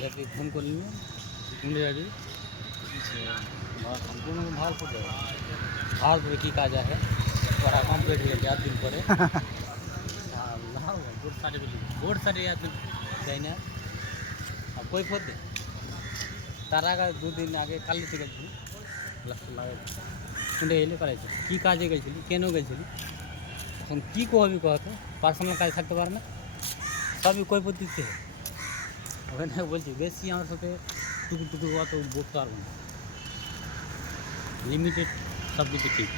যাকে ফোন করলি না শুনে যাবি সম্পূর্ণ ভাল করে ভাল করে কী কাজ আছে পড়া কমপ্লিট হয়ে যার দিন পরে বোর্ড সারে বলি বোর্ড সারে আর যাই না আর কই পথে তার আগে দুদিন আগে কালিতে গেছিলি প্লাস্টার লাগাই শুনে এলে করাইছে কী কাজে গেছিলি কেন গেছিলি এখন কী কহবি কহতো পার্সোনাল কাজ থাকতে পারে না সবই কৈফত দিতে হয় ওখানে বলছি বেশি আমার সাথে টুকু টুকু অত বলতে পারবো না লিমিটেড সব কিছু ঠিক